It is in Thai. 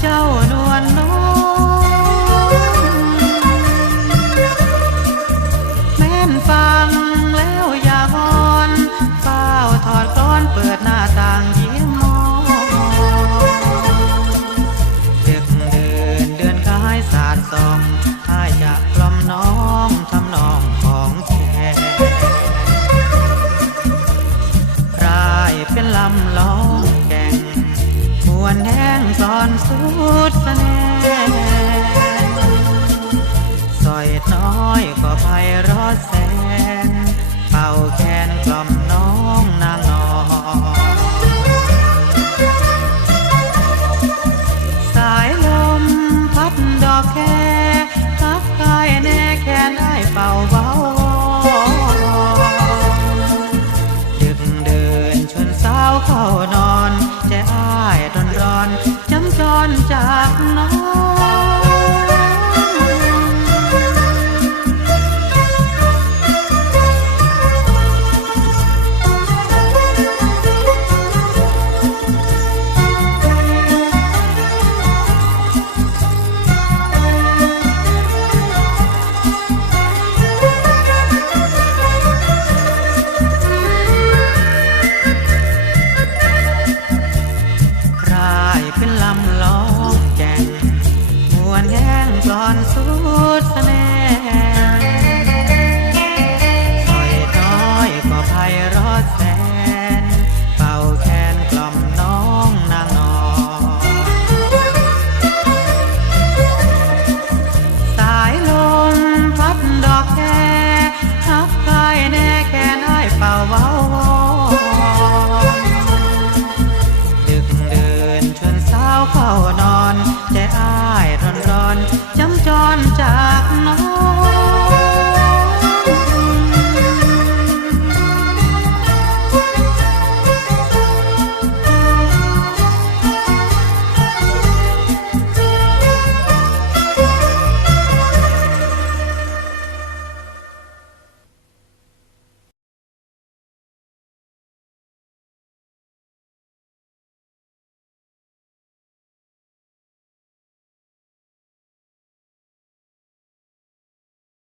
เจ้านวลนว แห้งสอนสุดสะแนสอยน้อยก็ไพราะแสน เป่าแคนกล่อมน้องนางนอนสายลมพัดดอกแค่ทักกายแน่แค่ได้เป่าเบาดึกเดินชวนสาวเข้านอน สุดแสนหอยน้อยก็ไพรอะแสน เป่าแคนกล่อมน้องนางนอน สายลมพัดดอกแคทับทายแน่แค่น้อเป่าเวาวอนดึกเดินชวนสาวเข้าน